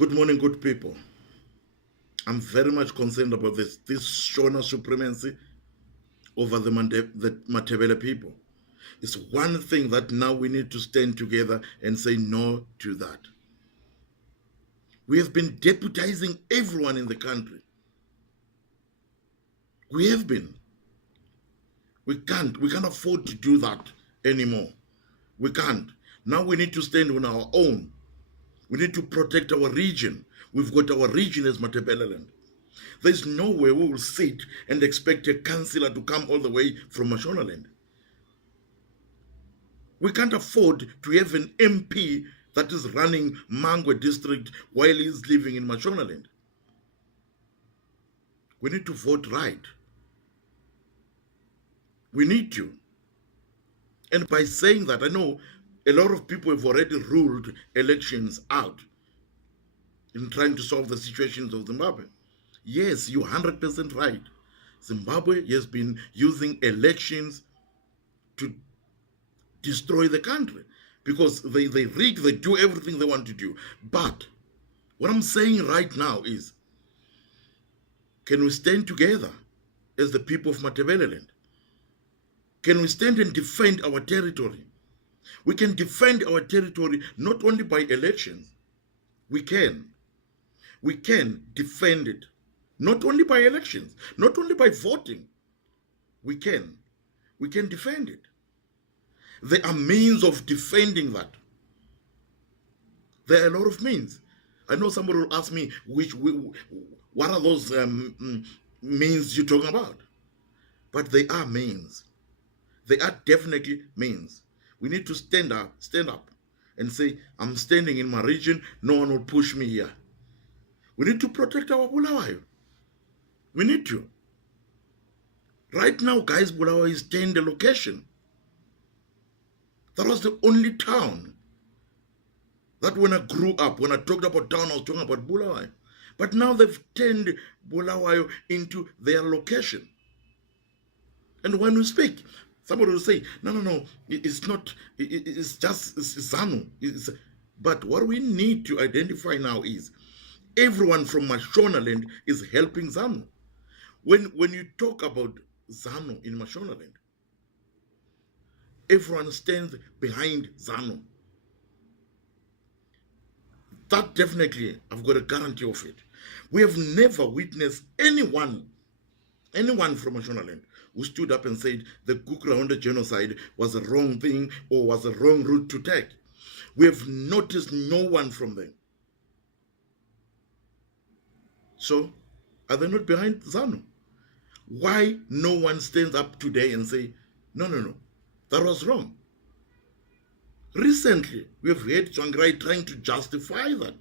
Good morning, good people. I'm very much concerned about this Shona supremacy over the Matebele people. It's one thing that now we need to stand together and say no to that. We have been deputizing everyone in the country. We have been. We can't afford to do that anymore. We can't. Now we need to stand on our own. We need to protect our region. We've got our region as Matebeleland. There's no way we will sit and expect a councillor to come all the way from Mashonaland. We can't afford to have an MP that is running Mangwe district while he's living in Mashonaland. We need to vote right. We need to. And by saying that, I know a lot of people have already ruled elections out in trying to solve the situations of Zimbabwe. Yes, you're 100% right. Zimbabwe has been using elections to destroy the country because they rig, they do everything they want to do. But what I'm saying right now is, can we stand together as the people of Matebeleland? Can we stand and defend our territory? We can defend our territory not only by elections. We can defend it not only by elections, not only by voting. We can defend it. There are means of defending that. There are a lot of means. I know somebody will ask me, what are those means you're talking about? But they are means. They are definitely means. We need to stand up and say, I'm standing in my region, no one will push me here. We need to protect our Bulawayo. We need to. Right now, guys, Bulawayo is 10 the location. That was the only town that when I grew up, when I talked about town, I was talking about Bulawayo. But now they've turned Bulawayo into their location. And when we speak, somebody will say, no, it's not, it's just ZANU. But what we need to identify now is everyone from Mashonaland is helping ZANU. When you talk about ZANU in Mashonaland, everyone stands behind ZANU. That definitely, I've got a guarantee of it. We have never witnessed anyone from Mashonaland who stood up and said the Kukraunda genocide was a wrong thing or was a wrong route to take. We have noticed no one from them. So, are they not behind ZANU? Why no one stands up today and say, no, that was wrong? Recently, we have heard Tsvangirai trying to justify that.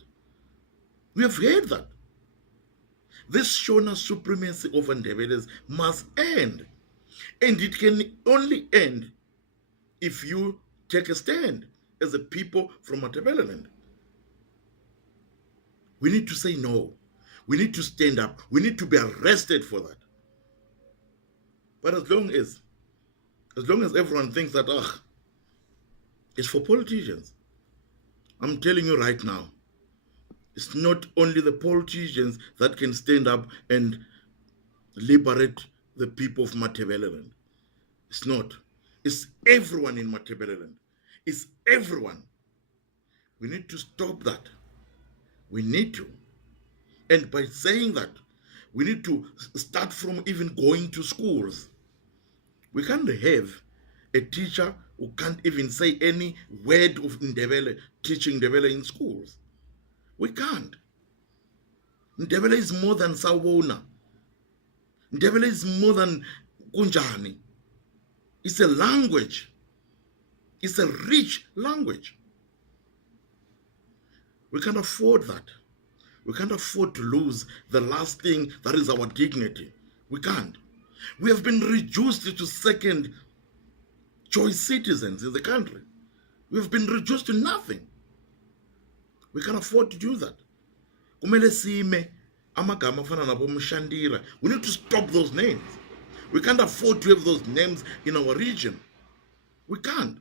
We have heard that. This Shona supremacy over Ndebeles must end. And it can only end if you take a stand as a people from Matebeleland. We need to say no. We need to stand up. We need to be arrested for that. But as long as everyone thinks that, it's for politicians, I'm telling you right now, it's not only the politicians that can stand up and liberate the people of Matebeleland. It's not. It's everyone in Matebeleland. It's everyone. We need to stop that. We need to. And by saying that, we need to start from even going to schools. We can't have a teacher who can't even say any word of Ndebele, teaching Ndebele in schools. We can't. Ndebele is more than Sawona. Ndebele is more than Kunjani. It's a language. It's a rich language. We can't afford that. We can't afford to lose the last thing that is our dignity. We can't. We have been reduced to second choice citizens in the country. We have been reduced to nothing. We can't afford to do that. Kumele sime amagama afana nabo Mshandira. We need to stop those names. We can't afford to have those names in our region. We can't.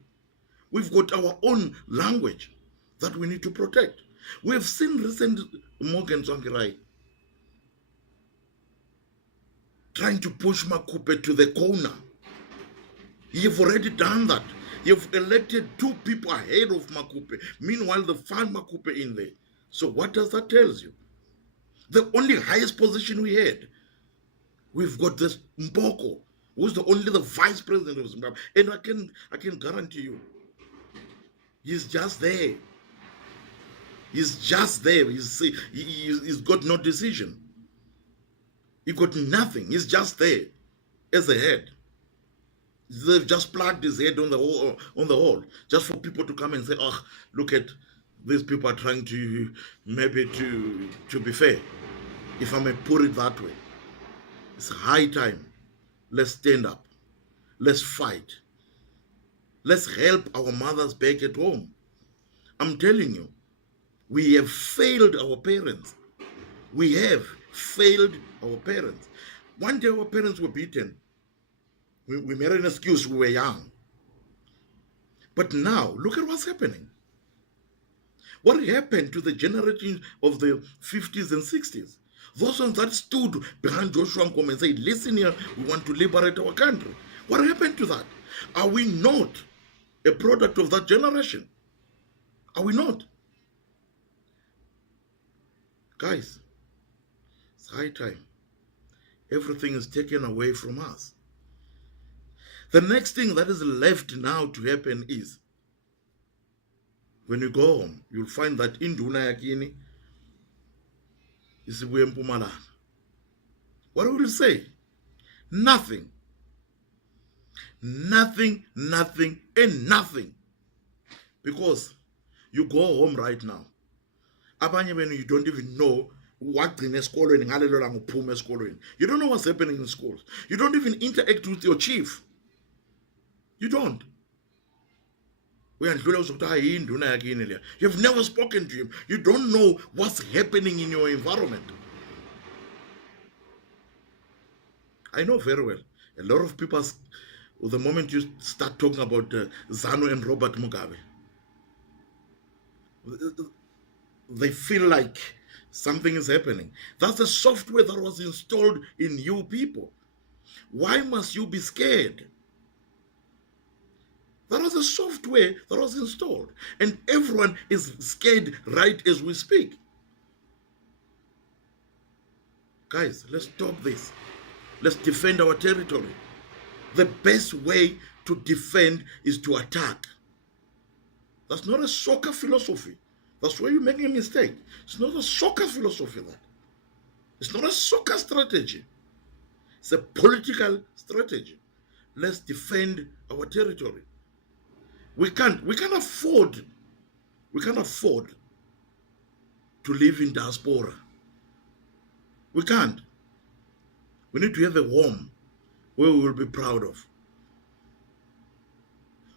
We've got our own language that we need to protect. We have seen recent Morgan Tsvangirai trying to push Makupe to the corner. You've already done that. You've elected 2 people ahead of Makupe. Meanwhile, they found Makupe in there. So what does that tell you? The only highest position we had, we've got this Mboko, who's only the vice president of Zimbabwe. And I can guarantee you, he's just there. He's just there. He's got no decision. He got nothing. He's just there as a head. They've just plugged his head on the wall, just for people to come and say, "Oh, look at these people are trying to maybe to be fair." If I may put it that way, it's high time. Let's stand up. Let's fight. Let's help our mothers back at home. I'm telling you, we have failed our parents. We have failed our parents. One day our parents were beaten. We made an excuse, we were young. But now, look at what's happening. What happened to the generation of the 50s and 60s? Those ones that stood behind Joshua Nkomo and said, listen here, we want to liberate our country. What happened to that? Are we not a product of that generation? Are we not? Guys, it's high time. Everything is taken away from us. The next thing that is left now to happen is, when you go home, you'll find that induna yakini is Mpumalanga. What will you say? Nothing. Nothing, nothing, and nothing. Because you go home right now. Abanye when you don't even know what in school. You don't know what's happening in schools. You don't even interact with your chief. You don't. You've never spoken to him. You don't know what's happening in your environment. I know very well. A lot of people, the moment you start talking about ZANU and Robert Mugabe, they feel like something is happening. That's the software that was installed in you people. Why must you be scared? That was a software that was installed. And everyone is scared right as we speak. Guys, let's stop this. Let's defend our territory. The best way to defend is to attack. That's not a soccer philosophy. That's where you're making a mistake. It's not a soccer philosophy, that. It's not a soccer strategy. It's a political strategy. Let's defend our territory. We can't afford to live in diaspora. We can't. We need to have a home where we will be proud of.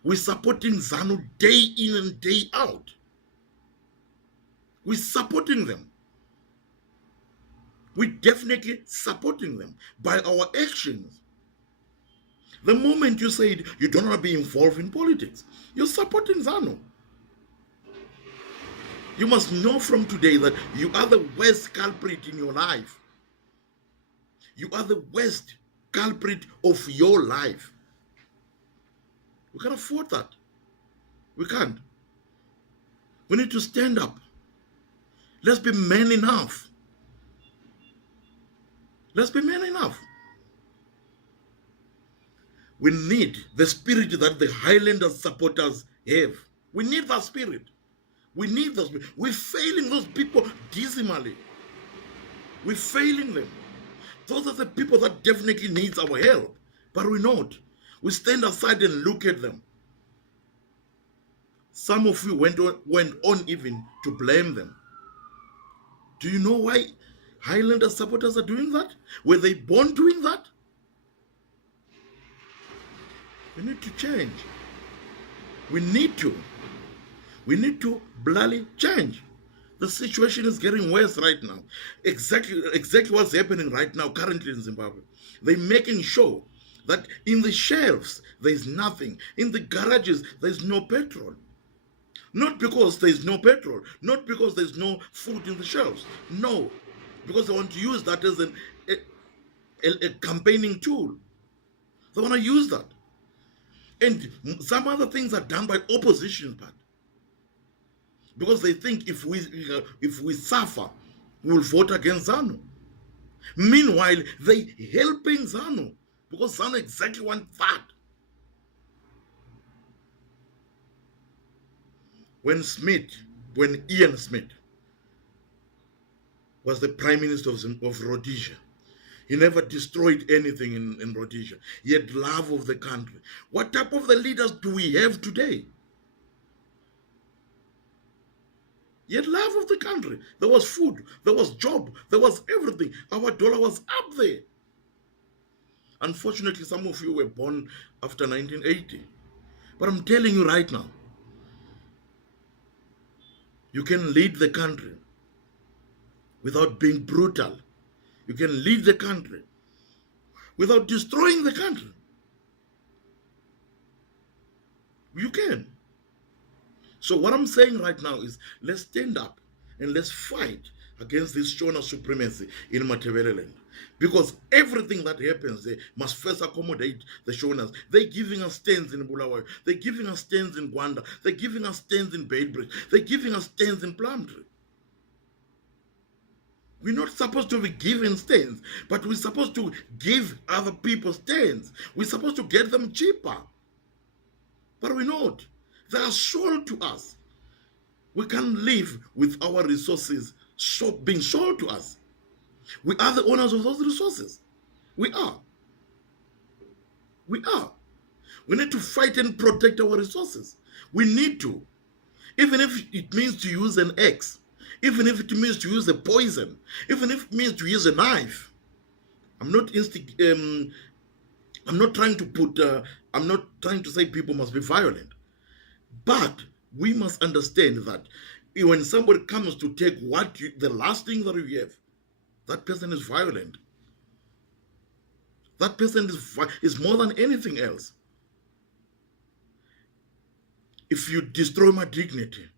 We're supporting ZANU day in and day out. We're supporting them. We're definitely supporting them by our actions. The moment you said you don't want to be involved in politics, you're supporting ZANU. You must know from today that you are the worst culprit in your life. You are the worst culprit of your life. We can't afford that. We can't. We need to stand up. Let's be men enough. Let's be men enough. We need the spirit that the Highlanders supporters have. We need that spirit. We need that spirit. We're failing those people dismally. We're failing them. Those are the people that definitely needs our help. But we're not. We stand aside and look at them. Some of you went on even to blame them. Do you know why Highlander supporters are doing that? Were they born doing that? We need to change. We need to bloody change. The situation is getting worse right now. Exactly what's happening right now currently in Zimbabwe. They're making sure that in the shelves there's nothing. In the garages there's no petrol. Not because there's no petrol, not because there's no food in the shelves. No, because they want to use that as a campaigning tool. They want to use that. And some other things are done by opposition part, because they think if we suffer, we'll vote against ZANU. Meanwhile, they helping ZANU because ZANU exactly want that. When Ian Smith was the Prime Minister of Rhodesia, he never destroyed anything in Rhodesia. He had love of the country. What type of the leaders do we have today? He had love of the country. There was food, there was job, there was everything. Our dollar was up there. Unfortunately, some of you were born after 1980. But I'm telling you right now, you can lead the country without being brutal. You can lead the country without destroying the country. You can. So what I'm saying right now is, let's stand up and let's fight against this Shona supremacy in Matabeleland. Because everything that happens there must first accommodate the Shonas. They're giving us stands in Bulawayo. They're giving us stands in Gwanda. They're giving us stands in Beitbridge. They're giving us stands in Plumtree. We're not supposed to be given stands, but we're supposed to give other people stands. We're supposed to get them cheaper. But we're not. They are sold to us. We can't live with our resources being sold to us. We are the owners of those resources. We are. We are. We need to fight and protect our resources. We need to. Even if it means to use an axe, even if it means to use a poison, even if it means to use a knife. I'm not trying to say people must be violent. But we must understand that when somebody comes to take the last thing that you have, that person is violent. That person is more than anything else. If you destroy my dignity,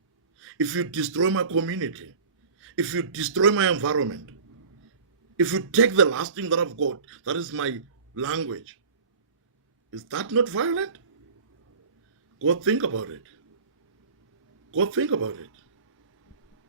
if you destroy my community, if you destroy my environment, if you take the last thing that I've got, that is my language, is that not violent? Go think about it. Go think about it.